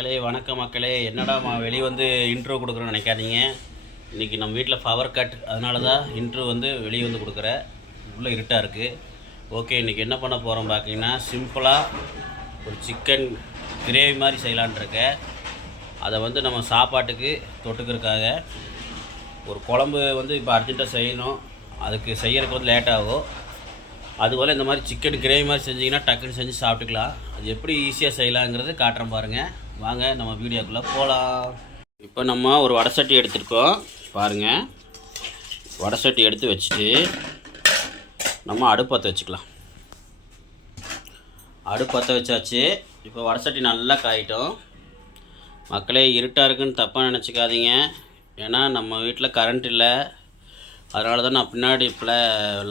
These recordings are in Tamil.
மக்களே வணக்கம் மக்களே. என்னடா வெளியே வந்து இன்ட்ரோ கொடுக்குறோன்னு நினைக்காதீங்க. இன்றைக்கி நம்ம வீட்டில் பவர் கட், அதனால தான் இன்ட்ரோ வந்து வெளியே வந்து கொடுக்குறேன். உள்ளே இருட்டாக இருக்குது. ஓகே, இன்றைக்கி என்ன பண்ண போகிறோம் பார்த்தீங்கன்னா, சிம்பிளாக ஒரு சிக்கன் கிரேவி மாதிரி செய்யலான்ட்ருக்கேன். அதை வந்து நம்ம சாப்பாட்டுக்கு தொட்டுக்கிறதுக்காக ஒரு குழம்பு வந்து இப்போ அர்ஜென்ட்டாக செய்யணும். அதுக்கு செய்கிறதுக்கு வந்து லேட் ஆகும். அதுபோல் இந்த மாதிரி சிக்கன் கிரேவி மாதிரி செஞ்சிங்கன்னா டக்குன்னு செஞ்சு சாப்பிட்டுக்கலாம். அது எப்படி ஈஸியாக செய்யலாங்கிறது காட்டுறேன் பாருங்கள். வாங்க நம்ம வீடியோக்குள்ளே போகலாம். இப்போ நம்ம ஒரு வடை சட்டி எடுத்துருக்கோம் பாருங்கள். வடை சட்டி எடுத்து வச்சுட்டு நம்ம அடுப்பற்ற வச்சுக்கலாம். அடுப்பற்ற வச்சாச்சு. இப்போ வடை சட்டி நல்லா காயிட்டோம். மக்களே, இருட்டாக இருக்குன்னு தப்பாக நினச்சிக்காதீங்க. ஏன்னா நம்ம வீட்டில் கரண்ட் இல்லை. அதனால தான் நான் பின்னாடி இப்போ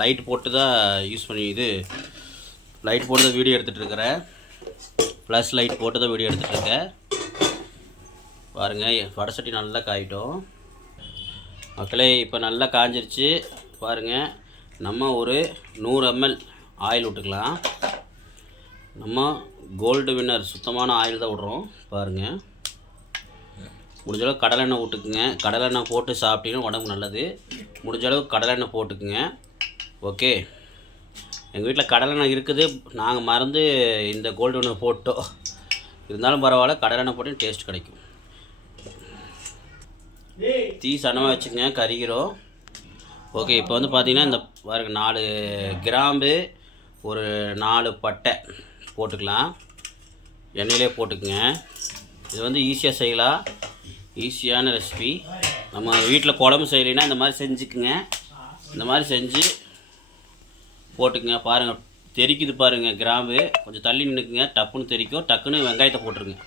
லைட் போட்டு தான் லைட் போட்டு தான் வீடியோ எடுத்துகிட்ருக்கிறேன். ப்ளஸ் லைட் போட்டு தான் வீடியோ எடுத்துகிட்ருக்கேன். பாருங்கள், வடை சட்டி நல்லா காயிட்டோம். மக்களே, இப்போ நல்லா காஞ்சிருச்சு பாருங்கள். நம்ம ஒரு 100 ml ஆயில் விட்டுக்கலாம். நம்ம கோல்டு வின்னர் சுத்தமான ஆயில் தான் விட்றோம் பாருங்கள். முடிஞ்சளவு கடலெண்ணெய் விட்டுக்குங்க. கடலெண்ணெய் போட்டு சாப்பிட்டீங்கன்னா உடம்பு நல்லது. முடிஞ்சளவு கடலெண்ணெய் போட்டுக்குங்க. ஓகே, எங்கள் வீட்டில் கடலெண்ணெய் இருக்குது. நாங்கள் மறந்து இந்த கோல்டு வின்னர் போட்டோம். இருந்தாலும் பரவாயில்ல, கடலெண்ணெய் போட்டு டேஸ்ட் கிடைக்கும். தீ சன்னமாக வச்சுக்கோங்க, கறிகிறோம். ஓகே, இப்போ வந்து பார்த்திங்கன்னா இந்த பாருங்க 4 கிராம்பு, ஒரு 4 பட்டை போட்டுக்கலாம். எண்ணெயிலே போட்டுக்குங்க. இது வந்து ஈஸியாக செய்யலாம். ஈஸியான ரெசிபி. நம்ம வீட்டில் குழம்பு செய்யலைன்னா இந்த மாதிரி செஞ்சுக்குங்க. இந்த மாதிரி செஞ்சு போட்டுக்குங்க. பாருங்கள், தெறிக்குது பாருங்கள் கிராம்பு. கொஞ்சம் தள்ளி நின்றுக்குங்க, டப்புன்னு தெறிக்கும். டக்குன்னு வெங்காயத்தை போட்டுருங்க.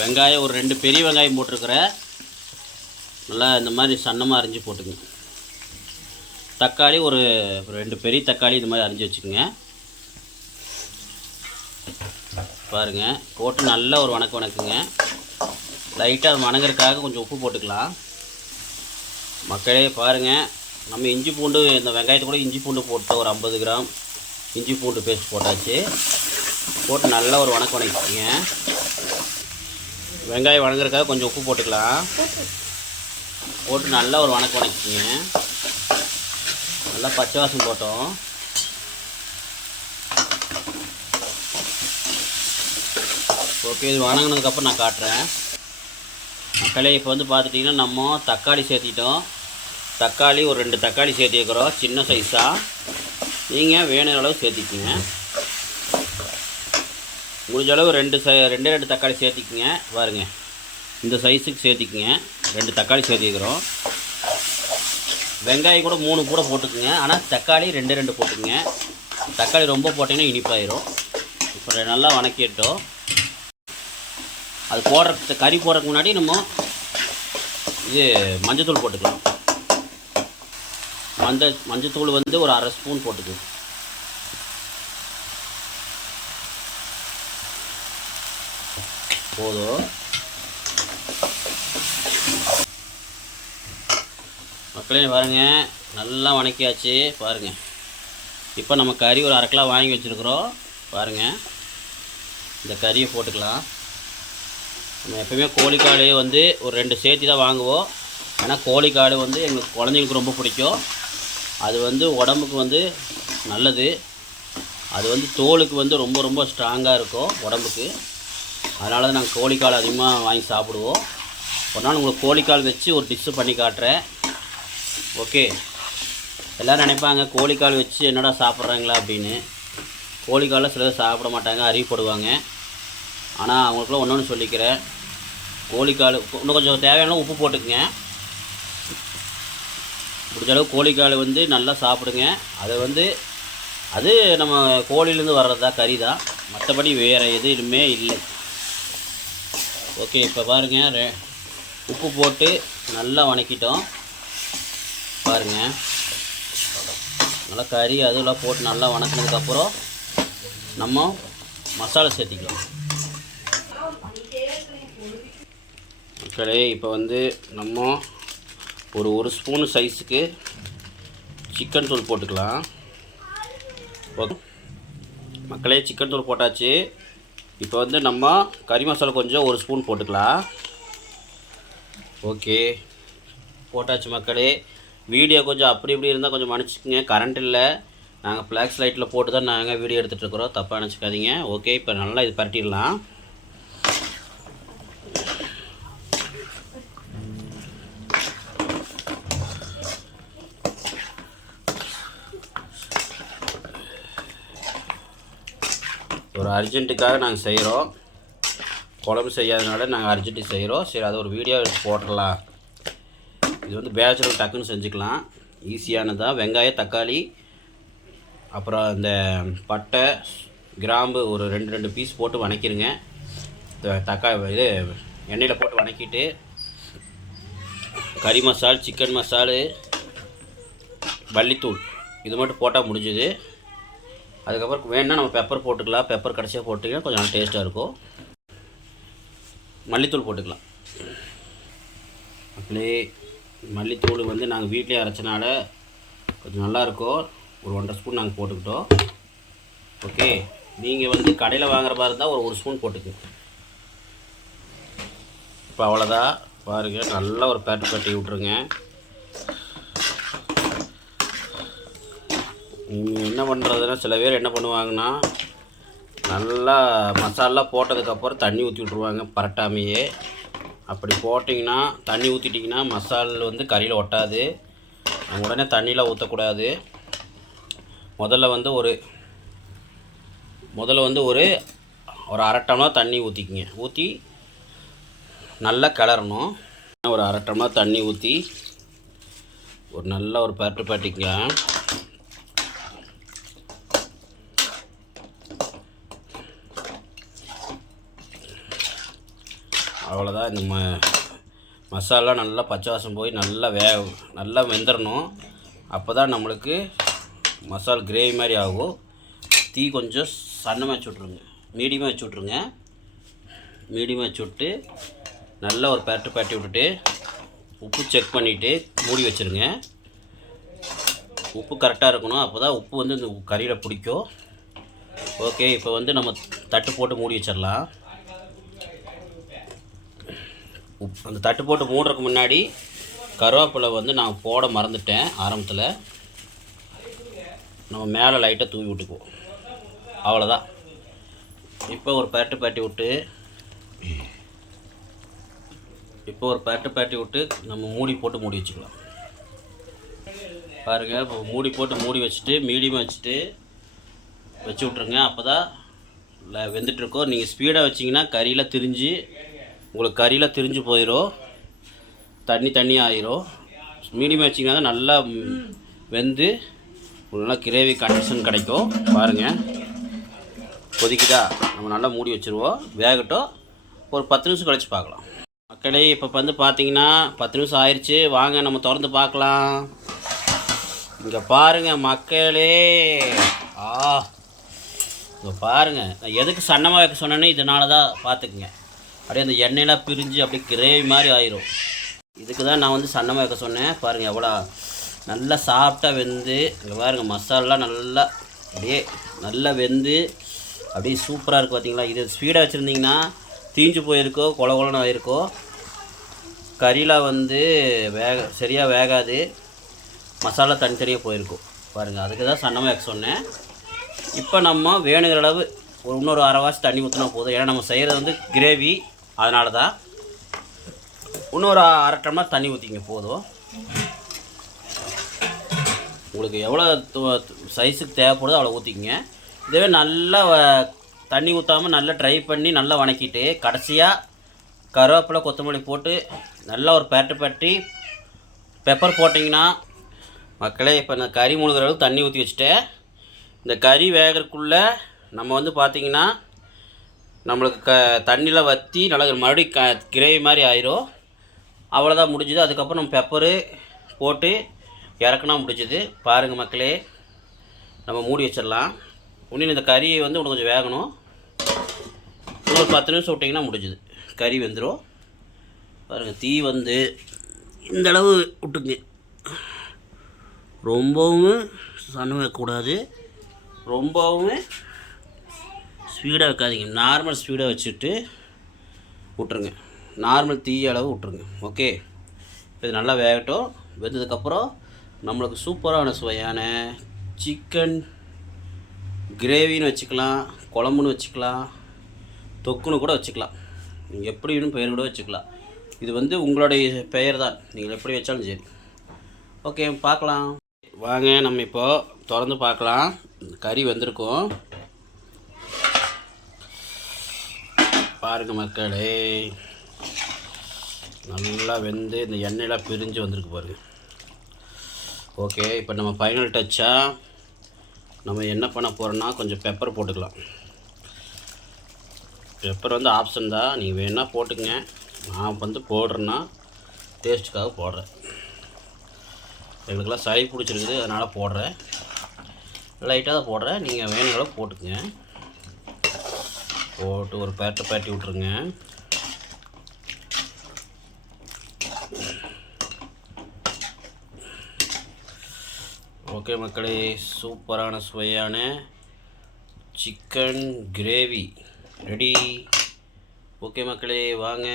வெங்காயம் ஒரு 2 பெரிய வெங்காயம் போட்டிருக்கிறேன். நல்லா இந்த மாதிரி சன்னமாக அரிஞ்சு போட்டுக்குங்க. தக்காளி ஒரு 2 பெரிய தக்காளி இந்த மாதிரி அரிஞ்சு வச்சுக்கோங்க. பாருங்கள், போட்டு நல்லா ஒரு வணக்குங்க. லைட்டாக வணங்குறதுக்காக கொஞ்சம் உப்பு போட்டுக்கலாம். மக்களே பாருங்கள், நம்ம இஞ்சி பூண்டு, இந்த வெங்காயத்தை கூட இஞ்சி பூண்டு போட்டு ஒரு 50 கிராம் இஞ்சி பூண்டு பேஸ்ட் போட்டாச்சு. போட்டு நல்லா ஒரு வணக்குங்க. வெங்காயம் வணங்குறதுக்காக கொஞ்சம் உப்பு போட்டுக்கலாம். போட்டு நல்லா ஒரு வணக்குங்க. நல்லா பச்சை வாசம் போட்டோம். ஓகே, இது வணங்கினதுக்கப்புறம் நான் காட்டுறேன். மக்களே, இப்போ வந்து பார்த்துட்டிங்கன்னா நம்ம தக்காளி சேர்த்திட்டோம். தக்காளி ஒரு 2 தக்காளி சேர்த்திக்கிறோம், சின்ன சைஸாக. நீங்கள் வேணுங்கிற அளவு சேர்த்திக்குங்க. முடிஞ்ச அளவு 2 தக்காளி சேர்த்திக்குங்க. பாருங்க, இந்த சைஸுக்கு சேர்த்திக்குங்க. 2 தக்காளி சேர்த்திக்கிறோம். வெங்காயம் கூட 3 கூட போட்டுக்குங்க. ஆனால் தக்காளி 2 போட்டுக்குங்க. தக்காளி ரொம்ப போட்டிங்கன்னா இனிப்பாயிரும். இப்போ நல்லா வணக்கிட்டோம். அது கறி போடுறதுக்கு முன்னாடி நம்ம மஞ்சத்தூள் போட்டுக்கலாம். மஞ்சத்தூள் வந்து ஒரு 1/2 ஸ்பூன் போட்டுக்கலாம். போதும். மக்களே பாருங்கள், நல்லா வணக்கியாச்சு பாருங்கள். இப்போ நம்ம கறி ஒரு 1/2 கிலோ வாங்கி வச்சுருக்குறோம். பாருங்கள், இந்த கறியை போட்டுக்கலாம். நம்ம எப்போயுமே கோழிக்காடு வந்து ஒரு 2 சேர்த்து தான் வாங்குவோம். ஏன்னா கோழிக்காடு வந்து எங்களுக்கு குழந்தைங்களுக்கு ரொம்ப பிடிக்கும். அது வந்து உடம்புக்கு வந்து நல்லது. அது வந்து தோலுக்கு வந்து ரொம்ப ரொம்ப ஸ்ட்ராங்காக இருக்கும் உடம்புக்கு. அதனால தான் நாங்கள் கோழிக்கால் அதிகமாக வாங்கி சாப்பிடுவோம். ஒரு நாள் உங்களுக்கு கோழிக்கால் வச்சு ஒரு டிஷ்ஷு பண்ணி காட்டுறேன். ஓகே, எல்லோரும் நினைப்பாங்க கோழிக்கால் வச்சு என்னடா சாப்பிட்றாங்களா அப்படின்னு. கோழிக்காலில் சிலர் சாப்பிட மாட்டாங்க, அறிவுப்படுவாங்க. ஆனால் அவங்களுக்குலாம் ஒன்று சொல்லிக்கிறேன். கோழிக்கால் இன்னும் கொஞ்சம் தேவையான உப்பு போட்டுக்குங்க. முடிஞ்சளவு கோழிக்கால் வந்து நல்லா சாப்பிடுங்க. அது நம்ம கோழிலேருந்து வர்றது தான், கறி தான். மற்றபடி வேறு எதுவுமே இல்லை. ஓகே, இப்போ பாருங்கள், உப்பு போட்டு நல்லா வணக்கிட்டோம். பாருங்கள், நல்லா கறி அதெல்லாம் போட்டு நல்லா வணக்கினதுக்கப்புறம் நம்ம மசாலா சேர்த்திக்கலாம். மக்களே, இப்போ வந்து நம்ம ஒரு ஸ்பூன் சைஸுக்கு சிக்கன் தூள் போட்டுக்கலாம். ஓகே மக்களே, சிக்கன் தூள் போட்டாச்சு. இப்போ வந்து நம்ம கறி மசாலா கொஞ்சம் 1 ஸ்பூன் போட்டுக்கலாம். ஓகே போட்டாச்சு மக்களே. வீடியோ கொஞ்சம் அப்படி இப்படி இருந்தால் கொஞ்சம் மன்னிச்சுக்கோங்க. கரண்ட் இல்லை, நாங்கள் ஃப்ளாக்ஸ் லைட்டில் போட்டு தான் நாங்கள் வீடியோ எடுத்துகிட்ருக்குறோம், தப்பாக நினச்சிக்காதீங்க. ஓகே இப்போ நல்லா இது பரட்டிடலாம். ஒரு அர்ஜென்ட்டுக்காக நாங்கள் செய்கிறோம், குழம்பு செய்யாதனால நாங்கள் அர்ஜென்ட்டுக்கு செய்கிறோம். சரி அதை ஒரு வீடியோ எடுத்து போட்டுடலாம். இது வந்து பேச்சுலர் டக்குன்னு செஞ்சுக்கலாம், ஈஸியானதான். வெங்காயம், தக்காளி, அப்புறம் இந்த பட்டை, கிராம்பு ஒரு 2 பீஸ் போட்டு வணக்கிடுங்க. தக்காளி இது எண்ணெயில் போட்டு வணக்கிட்டு கறி மசால், சிக்கன் மசாலு, மல்லித்தூள் இது மட்டும் போட்டால் முடிஞ்சுது. அதுக்கப்புறம் வேணுன்னா நம்ம பெப்பர் போட்டுக்கலாம். பெப்பர் கடைசியாக போட்டிங்கன்னா கொஞ்சம் நல்லா டேஸ்ட்டாக இருக்கும். மல்லித்தூள் போட்டுக்கலாம். அப்படியே மல்லித்தூள் வந்து நாங்கள் வீட்டிலே அரைச்சனால கொஞ்சம் நல்லாயிருக்கும். ஒரு 1.5 ஸ்பூன் நாங்கள் போட்டுக்கிட்டோம். ஓகே, நீங்கள் வந்து கடையில் வாங்குற மாதிரி இருந்தால் ஒரு ஸ்பூன் போட்டுக்குங்க. இப்போ அவ்வளோதான் பாருங்கள், நல்லா ஒரு பேட்டு கட்டி விட்ருங்க. நீங்கள் என்ன பண்ணுறதுன்னா, சில பேர் என்ன பண்ணுவாங்கன்னா, நல்லா மசாலா போட்டதுக்கப்புறம் தண்ணி ஊற்றி விட்ருவாங்க பரட்டாமையே. அப்படி போட்டிங்கன்னா, தண்ணி ஊற்றிட்டிங்கன்னா மசால் வந்து கறியில் ஒட்டாது. உடனே தண்ணியில் ஊற்றக்கூடாது. முதல்ல வந்து ஒரு 1/2 டம்ளர் தண்ணி ஊற்றிக்கிங்க. ஊற்றி நல்லா கிளறணும். ஒரு 1/2 டம்ளர் தண்ணி ஊற்றி ஒரு நல்ல ஒரு பரட்டிங்க. அவ்வளோதான். இந்த மசாலா நல்லா பச்சை வாசம் போய் நல்லா வெந்துடணும். அப்போ தான் நம்மளுக்கு மசால் கிரேவி மாதிரி ஆகும். தீ கொஞ்சம் சன்னமாக வச்சு விட்ருங்க, மீடியமாக வச்சு விட்ருங்க. மீடியமாக வச்சு விட்டு நல்லா ஒரு பரட்டி விட்டுட்டு உப்பு செக் பண்ணிவிட்டு மூடி வச்சுருங்க. உப்பு கரெக்டாக இருக்கணும், அப்போ தான் உப்பு வந்து இந்த கறியில் பிடிக்கும். ஓகே இப்போ வந்து நம்ம தட்டு போட்டு மூடி வச்சிடலாம். அந்த தட்டு போட்டு மூடுறதுக்கு முன்னாடி கருவேப்பிலை வந்து நான் போட மறந்துட்டேன். ஆரம்பத்தில் நம்ம மேலே லைட்டாக தூவி விட்டுக்குவோம். அவ்வளோதான். இப்போ ஒரு பரட்டி விட்டு நம்ம மூடி வச்சுக்கலாம். பாருங்கள், இப்போ மூடி வச்சுட்டு மீடியமாக வச்சு விட்ருங்க. அப்போ தான் வெந்துட்டுருக்கோம். நீங்கள் ஸ்பீடாக வச்சிங்கன்னா உங்களுக்கு கறியில் திரிஞ்சு போயிடும், தண்ணி ஆயிரும். மீடியமாக வச்சிங்கன்னா தான் நல்லா வெந்து நல்லா கிரேவி கண்டிஷன் கிடைக்கும். பாருங்கள், கொதிக்குதா? நம்ம நல்லா மூடி வச்சுருவோம், வேகட்டும். ஒரு 10 நிமிஷம் கழித்து பார்க்கலாம். மக்களே, இப்போ வந்து பார்த்தீங்கன்னா 10 நிமிஷம் ஆயிடுச்சு. வாங்க நம்ம திறந்து பார்க்கலாம். இங்கே பாருங்கள் மக்களே, இங்கே பாருங்கள். நான் எதுக்கு சன்னமாக வைக்க சொன்னேன்னு இதனால தான், பார்த்துக்குங்க. அப்படியே அந்த எண்ணெயெலாம் பிரிஞ்சு அப்படியே கிரேவி மாதிரி ஆயிரும். இதுக்கு தான் நான் வந்து சன்னமாக வைக்க சொன்னேன். பாருங்கள் எவ்வளோ நல்லா சாஃப்டாக வெந்து, இங்கே பாருங்கள் மசாலாலாம் நல்லா வெந்து அப்படியே சூப்பராக இருக்குது. பார்த்தீங்களா? இது ஸ்பீடாக வச்சுருந்திங்கன்னா தீஞ்சு போயிருக்கோ, கொலன்னு ஆயிருக்கோ. கறியில் வந்து சரியாக வேகாது, மசாலா தனித்தனியாக போயிருக்கும். பாருங்கள், அதுக்கு தான் சன்னமாக வைக்க சொன்னேன். இப்போ நம்ம வேணுங்கிற அளவு இன்னொரு அரைவாசி தண்ணி ஊற்றினா போதும். ஏன்னா நம்ம செய்கிறது வந்து கிரேவி, அதனால தான். இன்னொரு 1/2 டம்ளர் தண்ணி ஊற்றிங்க போதும். உங்களுக்கு எவ்வளோ சைஸுக்கு தேவைப்படுதோ அவ்வளோ ஊற்றிக்கிங்க. இதுவே நல்லா தண்ணி ஊற்றாமல் நல்லா ட்ரை பண்ணி நல்லா வணக்கிட்டு கடைசியாக கருவேப்பிலை, கொத்தமல்லி போட்டு நல்லா ஒரு பரட்டி பெப்பர் போட்டிங்கன்னா மக்களே, இப்போ நான் கறி முழுகிற அளவுக்கு தண்ணி ஊற்றி வச்சுட்டேன். இந்த கறி வேகிறதுக்குள்ளே நம்ம வந்து பார்த்திங்கன்னா நம்மளுக்கு தண்ணியில் வற்றி நல்லா மறுபடியும் கிரேவி மாதிரி ஆயிரும். அவ்வளோதான், முடிஞ்சுது. அதுக்கப்புறம் நம்ம பெப்பரு போட்டு இறக்குனா முடிஞ்சுது. பாருங்கள் மக்களே, நம்ம மூடி வச்சிடலாம். இன்னும் இந்த கறி வந்து இன்னும் கொஞ்சம் வேகணும். இன்னொரு 10 நிமிஷம் விட்டிங்கன்னா முடிஞ்சுது, கறி வெந்துடும். பாருங்கள், தீ வந்து இந்தளவு விட்டுங்க, ரொம்பவும் சன்னம் வைக்கக்கூடாது. ரொம்பவும் ஸ்பீடாக வைக்காதீங்க, நார்மல் ஸ்பீடாக வச்சுட்டு விட்ருங்க. நார்மல் தீய அளவு விட்ருங்க. ஓகே, இது நல்லா வேகட்டும். வெந்ததுக்கப்புறம் நம்மளுக்கு சூப்பரான சுவையான சிக்கன் கிரேவின்னு வச்சுக்கலாம், குழம்புன்னு வச்சுக்கலாம், தொக்குன்னு கூட வச்சுக்கலாம். நீங்கள் எப்படின்னு பெயர் கூட வச்சுக்கலாம். இது வந்து உங்களுடைய பெயர் தான், நீங்கள் எப்படி வச்சாலும் சரி. ஓகே, பார்க்கலாம் வாங்க. நம்ம இப்போது திறந்து பார்க்கலாம். கறி வந்திருக்கும் பாருங்கள் மக்களே. நல்லா வெந்து இந்த எண்ணெயெலாம் பிரிஞ்சு வந்திருக்கு பாருங்கள். ஓகே, இப்போ நம்ம ஃபைனல் டச்சாக நம்ம என்ன பண்ண போகிறோன்னா கொஞ்சம் பெப்பர் போட்டுக்கலாம். பெப்பர் வந்து ஆப்ஷன் தான், நீங்கள் வேணால் போட்டுக்கங்க. நான் வந்து போடுறேன்னா டேஸ்ட்டுக்காக போடுறேன். எங்களுக்கெல்லாம் சளி பிடிச்சிருக்குது, அதனால் போடுறேன். லைட்டாக தான் போடுறேன், நீங்கள் வேணுங்களோ போட்டுக்குங்க. போட்டு ஒரு பேட்டி விட்ருங்க. ஓகே மக்களே, சூப்பரான சுவையான சிக்கன் கிரேவி ரெடி. ஓகே மக்களே, வாங்க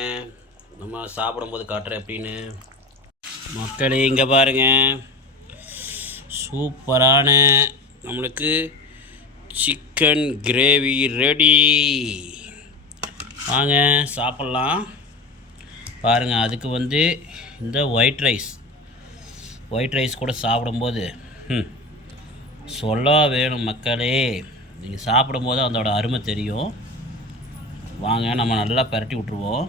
நம்ம சாப்பிடும்போது காட்டுறேன் எப்படின்னு. மக்களே இங்கே பாருங்கள், சூப்பரான நம்மளுக்கு சிக்கன் கிரேவி ரெடி. வாங்க சாப்பிட்லாம். பாருங்கள், அதுக்கு வந்து இந்த ஒயிட் ரைஸ் கூட சாப்பிடும்போது சொல்ல வேணும் மக்களே. நீங்கள் சாப்பிடும்போது அதோட அருமை தெரியும். வாங்க நம்ம நல்லா பரட்டி விட்ருவோம்.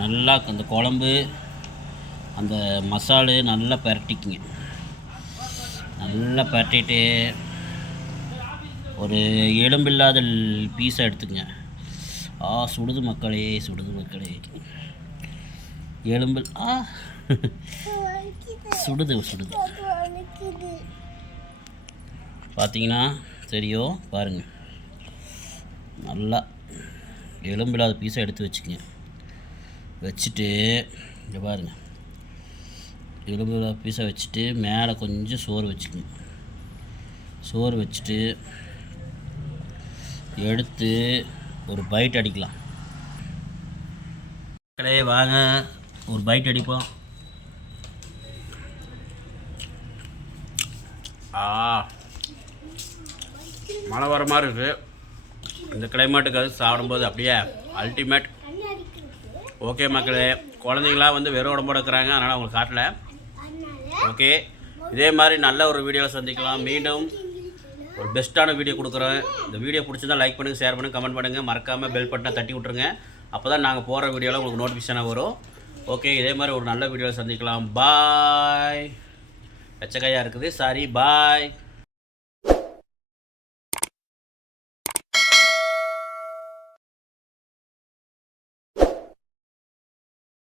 நல்லா அந்த குழம்பு அந்த மசாலு நல்லா பரட்டிக்குங்க. நல்லா பரட்டிட்டு ஒரு எலும்பில்லாத பீஸை எடுத்துக்கங்க. சுடுது மக்களே, எலும்பு சுடுது பார்த்தீங்கன்னா தெரியும். பாருங்கள், நல்லா எலும்பில்லாத பீஸை எடுத்து வச்சுக்கங்க. வச்சுட்டு இங்கே பாருங்கள், எலும்பு பீஸை வச்சுட்டு மேலே கொஞ்சம் சோறு வச்சுக்கோங்க. சோறு வச்சுட்டு எடுத்து ஒரு பைட் அடிக்கலாம். கடையே வாங்க ஒரு பைட் அடிப்போம். மழை வர மாதிரி இருக்குது. இந்த கிளைமேட்டுக்கு அது சாப்பிடும்போது அப்படியே அல்டிமேட். ஓகே மக்களே, குழந்தைங்களாம் வந்து வெறும் உடம்போடு இருக்கிறாங்க, அதனால் அவங்களுக்கு காட்டல. ஓகே, இதே மாதிரி நல்ல ஒரு வீடியோவில் சந்திக்கலாம். மீண்டும் ஒரு பெஸ்ட்டான வீடியோ கொடுக்குறேன். இந்த வீடியோ பிடிச்சிருந்தா லைக் பண்ணுங்கள், ஷேர் பண்ணுங்கள், கமெண்ட் பண்ணுங்கள். மறக்காமல் பெல் பட்டனை தட்டி விட்ருங்க. அப்போ தான் நாங்கள் போகிற வீடியோவில் உங்களுக்கு நோட்டிஃபிகேஷனாக வரும். ஓகே, இதே மாதிரி ஒரு நல்ல வீடியோவில் சந்திக்கலாம். பாய். எச்சக்கையாக இருக்குது, சாரி, பாய்.